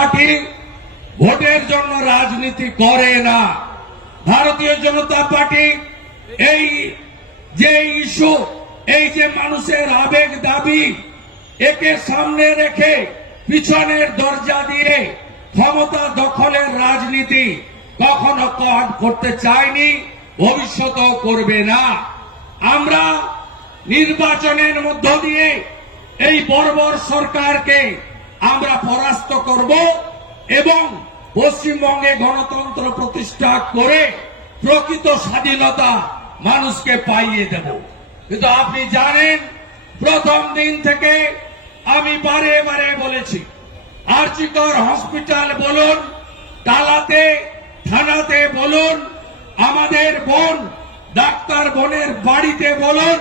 Party ভোটের জন্য রাজনীতি করে না। ভারতীয় জনতা পার্টি এই যে ইস্যু, এই যে মানুষের আবেগ দাবি, একে সামনে রেখে পিছনের দরজা দিয়ে ক্ষমতা দখলের রাজনীতি কখনো কর করতে চায়নি, ভবিষ্যতেও করবে না। আমরা নির্বাচনের মধ্য দিয়ে এই বর্বর সরকারকে আমরা পরাস্ত করব এবং পশ্চিমবঙ্গে গণতন্ত্র প্রতিষ্ঠা করে প্রকৃত স্বাধীনতা মানুষকে পাইয়ে দেব। কিন্তু আপনি জানেন, প্রথম দিন থেকে আমি বারে বারে বলেছি আর্চিকর হসপিটাল বলুন টালাতে থানাতে বলুন, আমাদের বোন, ডাক্তার বোনের বাড়িতে বলুন,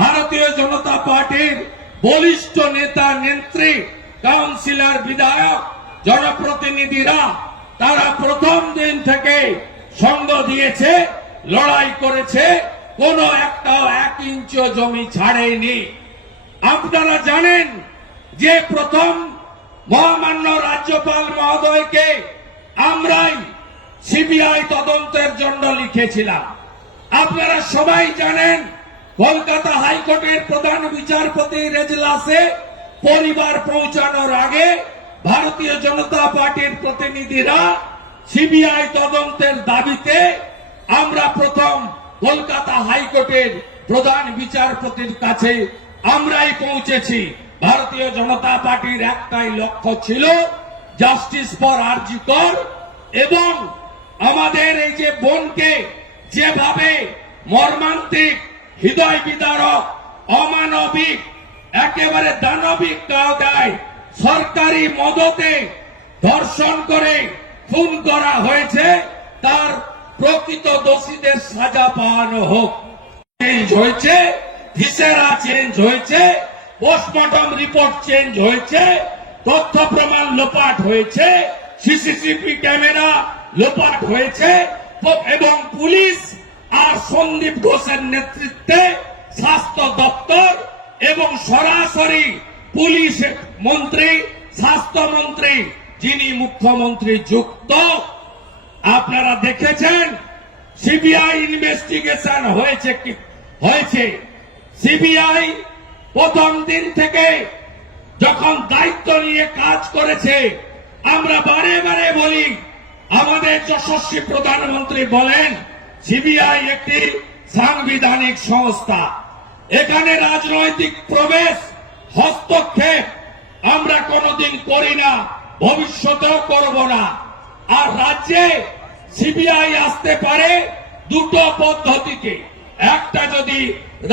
ভারতীয় জনতা পার্টির বলিষ্ঠ নেতা নেত্রী কাউন্সিলর বিধায়ক, জনপ্রতিনিধিরা তারা প্রথম দিন থেকে সঙ্গ দিয়েছে, লড়াই করেছে, কোন একটা এক ইঞ্চ জমি ছাড়েনি। আপনারা জানেন যে প্রথম মহামান্য রাজ্যপাল মহোদয়কে আমরাই সিবিআই তদন্তের জন্য লিখেছিলাম। আপনারা সবাই জানেন কলকাতা হাইকোর্টের প্রধান বিচারপতি এজলাসে পরিবার পৌঁছানোর আগে ভারতীয় জনতা পার্টির প্রতিনিধিরা সিবিআই তদন্তের দাবিতে আমরা প্রথম কলকাতা হাইকোর্টের প্রধান বিচারপতির কাছে আমরাই পৌঁছেছি। ভারতীয় জনতা পার্টির একটাই লক্ষ্য ছিল জাস্টিস ফর আরজিকর এবং আমাদের এই যে বোনকে যেভাবে মর্মান্তিক, হৃদয় বিদারক, অমানবিক একেবারে দানবিক কায়দায় সরকারি মদতে ধর্ষণ করে খুন করা হয়েছে, তার প্রকৃত দোষীদের সাজা পাওয়ানো হোক। চেঞ্জ হয়েছে, ভিসেরা চেঞ্জ হয়েছে পোস্টমর্টম রিপোর্ট চেঞ্জ হয়েছে, তথ্য প্রমাণ লোপাট হয়েছে সিসিটিভি ক্যামেরা লোপাট হয়েছে, এবং পুলিশ আর সন্দীপ ঘোষের নেতৃত্বে স্বাস্থ্য দপ্তর এবং সরাসরি পুলিশ মন্ত্রী স্বাস্থ্যমন্ত্রী যিনি মুখ্যমন্ত্রী যুক্ত, আপনারা দেখেছেন, সিবিআই ইনভেস্টিগেশন হয়েছে হয়েছে। সিবিআই প্রথম দিন থেকে যখন দায়িত্ব নিয়ে কাজ করেছে, আমরা বারে বারে বলি, আমাদের যশস্বী প্রধানমন্ত্রী বলেন, সিবিআই একটি সাংবিধানিক সংস্থা। এখানে রাজনৈতিক প্রবেশ, হস্তক্ষেপ আমরা কোনোদিন করি না, ভবিষ্যতেও করব না। আর রাজ্যে সিবিআই আসতে পারে দুটো পদ্ধতিতে একটা যদি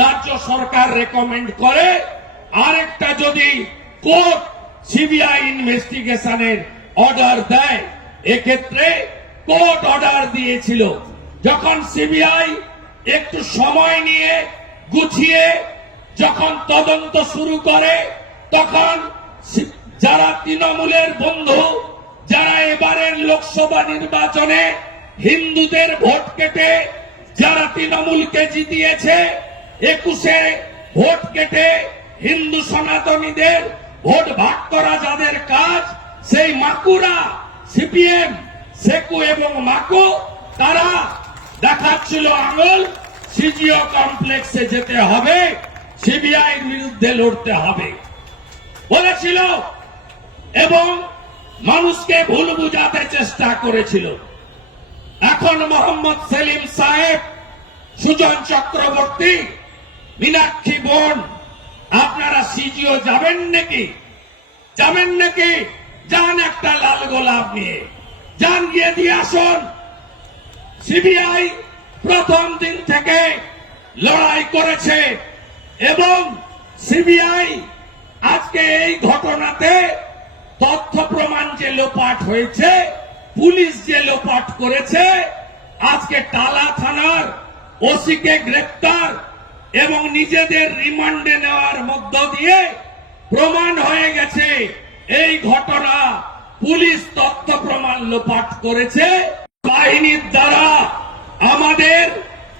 রাজ্য সরকার রেকমেন্ড করে, আরেকটা যদি কোর্ট সিবিআই ইনভেস্টিগেশনের অর্ডার দেয়। এক্ষেত্রে কোর্ট অর্ডার দিয়েছিল। যখন সিবিআই একটু সময় নিয়ে গুছিয়ে যখন তদন্ত শুরু করে, তখন যারা তৃণমূলের বন্ধু, যারা এবারের লোকসভা নির্বাচনে হিন্দুদের ভোট কেটে, যারা তৃণমূলকে জিতিয়েছে, একুশে ভোট কেটে হিন্দু সনাতনীদের ভোট ভাগ করা যাদের কাজ, সেই মাকুরা, সিপিএম, সেকু এবং মাকু, তারা দেখাচ্ছিল আঙুল সিজিও কমপ্লেক্সে যেতে হবে সিবিআই বিরুদ্ধে লড়তে হবে। বলেছিল এবং মানুষকে ভুল বুঝাতে চেষ্টা করেছিল। এখন মোহাম্মদ সেলিম সাহেব, সুজন চক্রবর্তী, মীনাক্ষী বোন, আপনারা সিজিও যাবেন নাকি? যাবেন নাকি? যান একটা লাল গোলাপ নিয়ে। যান গিয়ে দিয়ে আসুন। সিবিআই প্রথম দিন থেকে লড়াই করেছে এবং সিবিআই আজকে এই ঘটনাতে তথ্য প্রমাণ যে লোপাট হয়েছে, পুলিশ যে লোপাট করেছে, আজকে টালা থানার ওসিকে গ্রেপ্তার এবং নিজেদের রিমান্ডে নেওয়ার মধ্য দিয়ে প্রমাণ হয়ে গেছে এই ঘটনা পুলিশ তথ্য প্রমাণ লোপাট করেছে। বাহিনীর দ্বারা আমাদের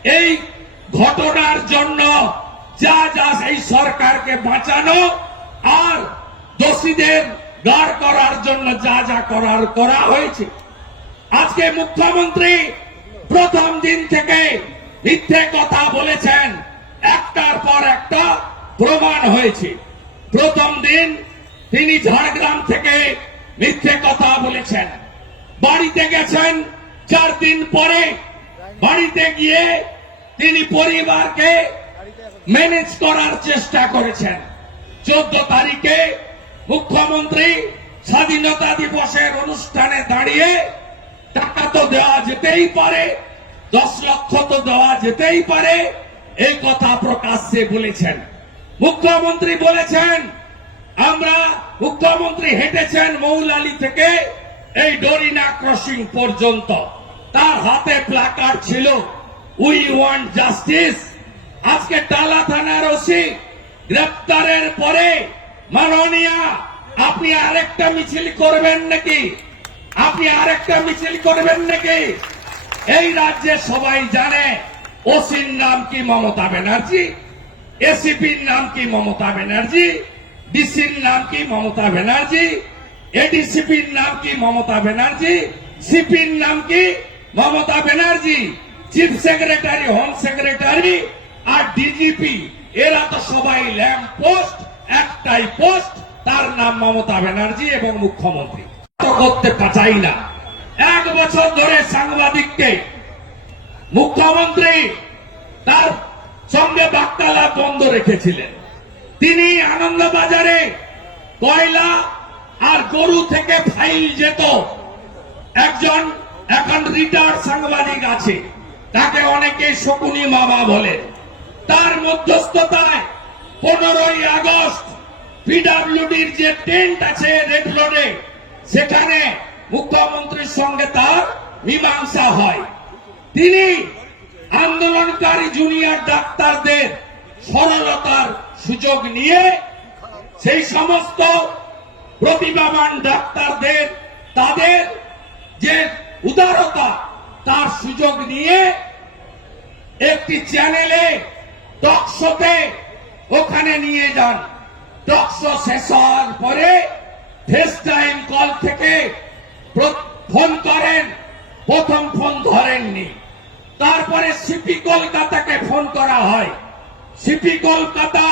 এই ঘটনার জন্য যা যা সেই সরকারকে বাঁচানো আর দোষীদের গাড় করার জন্য যা যা করার করা হয়েছে। আজকে মুখ্যমন্ত্রী প্রথম দিন থেকে মিথ্যে কথা বলেছেন। একটার পর একটা প্রমাণ হয়েছে। প্রথম দিন তিনি ঝাড়গ্রাম থেকে মিথ্যে কথা বলেছেন। বাড়িতে গেছেন, চার দিন পরে বাড়িতে গিয়ে তিনি পরিবারকে ম্যানেজ করার চেষ্টা করেছেন। চোদ্দ তারিখে মুখ্যমন্ত্রী স্বাধীনতা দিবসের অনুষ্ঠানে দাঁড়িয়ে টাকা তো দেওয়া যেতেই পারে, দশ লক্ষ তো দেওয়া যেতেই পারে, এই কথা প্রকাশ্যে বলেছেন। মুখ্যমন্ত্রী বলেছেন, আমরা মুখ্যমন্ত্রী হেঁটেছেন মৌলালি থেকে এই ডরিনা ক্রসিং পর্যন্ত। তার হাতে প্লাকার্ড ছিল। উই ওয়ান্ট জাস্টিস আজকে টালা থানার ওসি গ্রেপ্তারের পরে, মাননীয়া, আপনি আরেকটা মিছিল করবেন নাকি? আপনি আরেকটা মিছিল করবেন নাকি? এই রাজ্যে সবাই জানে ওসির নাম কি মমতা ব্যানার্জি, এসিপির নাম কি মমতা ব্যানার্জি, ডিসির নাম কি মমতা ব্যানার্জি, এডিসিপির নাম কি মমতা ব্যানার্জি, সিপির নাম কি Mamata Banerjee chief secretary home secretary আর ডিজিপি এরা তো সবাই ল্যাম্প পোস্ট একটাই পোস্ট তার নাম মমতা ব্যানার্জি এবং মুখ্যমন্ত্রী। করতে পাচাই না। এক বছর ধরে সাংবাদিককে মুখ্যমন্ত্রী তার সঙ্গে বাক্তালাপ বন্ধ রেখেছিলেন। তিনি আনন্দবাজারে কয়লা আর গরু থেকে ফাইল যেত। একজন এখন রিটায়ার্ড সাংবাদিক আছে। তাকে অনেকে শকুনি মামা বলে। তার মধ্যস্থতায় পনেরোই আগস্ট পিডাব্লিউডির যে টেন্ট আছে রেড রোডে, সেখানে মুখ্যমন্ত্রীর সঙ্গে তার মীমাংসা হয়। তিনি আন্দোলনকারী জুনিয়র ডাক্তারদের সরলতার সুযোগ নিয়ে সেই সমস্ত প্রতিভাবান ডাক্তারদের, তাদের যে উদারতা তার সুযোগ নিয়ে একটি চ্যানেলে টকশোতে ওখানে নিয়ে যান। টকশো শেষ হওয়ার পরে ফেস টাইম কল থেকে ফোন করেন, প্রথম ফোন ধরেননি। তারপরে সিপি কলকাতাকে ফোন করা হয়। সিপি কলকাতা,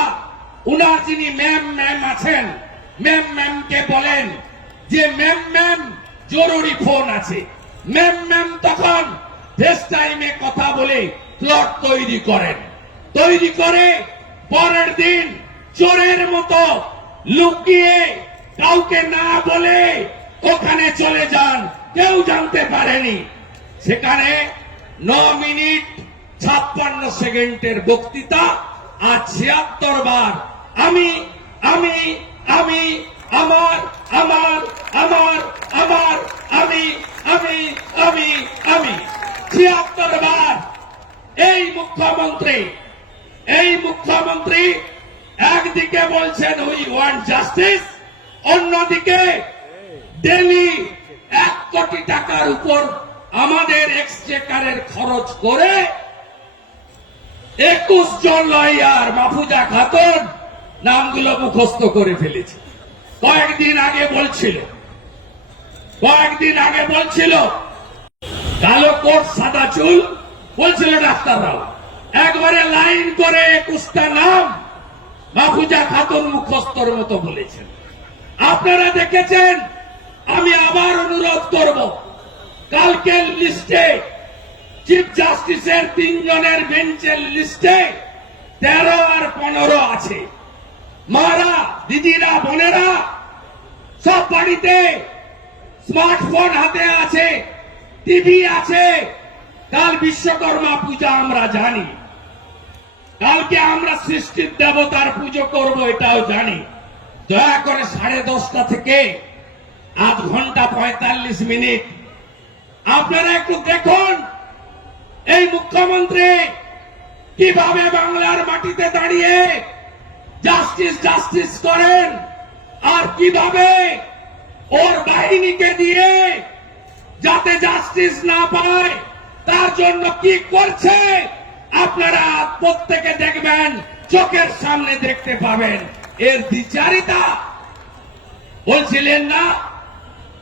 উনার যিনি ম্যাম ম্যাম আছেন, ম্যাম ম্যামকে বলেন যে ম্যাম ম্যাম, জরুরি ফোন আছে। ম্যাম ম্যাম তখন ফেস টাইমে কথা বলে প্লট তৈরি করেন। তৈরি করে পরের দিন চোরের মতো লুকিয়ে কাউকে না বলে ওখানে চলে যান। কেউ জানতে পারেনি। সেখানে ন মিনিট ছাপ্পান্ন সেকেন্ডের বক্তৃতা আর ছিয়াত্তর বার, আমি আমি আমি আমার আমার আমার আমার, আমি আমি আমি আমি। ছিয়াত্তর বার এই মুখ্যমন্ত্রী এই মুখ্যমন্ত্রী একদিকে বলছেন উই ওয়ান্ট জাস্টিস, অন্যদিকে ডেলি এক কোটি টাকার উপর আমাদের এক্সচেকারের খরচ করে একুশ জন লয়ার মাফুজা খাতুন নামগুলো মুখস্থ করে ফেলেছে। কয়েকদিন আগে বলছিল, কয়েকদিন আগে বলছিল, কালো কোট, সাদা চুল, বলছিল ডাক্তাররাও। একবারে লাইন করে একুশটা নাম মাফুজা খাতুন মুখস্থর মতো বলেছেন। আপনারা দেখেছেন, আমি আবার অনুরোধ করব কালকের লিস্টে চিফ জাস্টিসের তিনজনের বেঞ্চের লিস্টে তেরো আর পনেরো আছে। মারা, দিদিরা, বোনেরা সব বাড়িতে স্মার্টফোন হাতে আছে, টিভি আছে। কাল বিশ্বকর্মা পূজা আমরা জানি। কালকে আমরা সৃষ্টির দেবতার পুজো করব এটাও জানি। দয়া করে সাড়ে দশটা থেকে আধ ঘণ্টা পঁয়তাল্লিশ মিনিট আপনারা একটু দেখুন এই মুখ্যমন্ত্রী কীভাবে বাংলার মাটিতে দাঁড়িয়ে জাস্টিস জাস্টিস করেন। আর কীভাবে ওর বাহিনীকে দিয়ে যাতে জাস্টিস না পায়, তার জন্য কি করছে, আপনারা প্রত্যেকে দেখবেন, চোখের সামনে দেখতে পাবেন। এর বিচারিতা বলছিলেন না,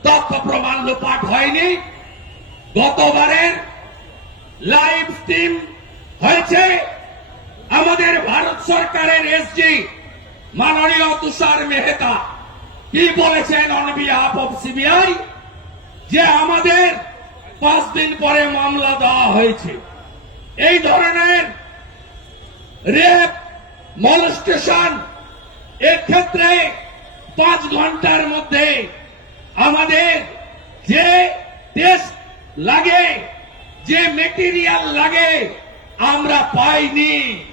তথ্য প্রমাণ লোপাট হয়নি। গতবারের লাইভ স্ট্রিম হয়েছে। আমাদের ভারত সরকারের এসজি মাননীয় তুষার মেহতা। কি বলেছেন সিবিআই? যে আমাদের পাঁচ দিন পরে মামলা দেওয়া হয়েছে। এই ধরনের রেপ, মলস্টেশন এর ক্ষেত্রে পাঁচ ঘণ্টার মধ্যে আমাদের যে টেস্ট লাগে, যে মেটেরিয়াল লাগে, আমরা পাইনি।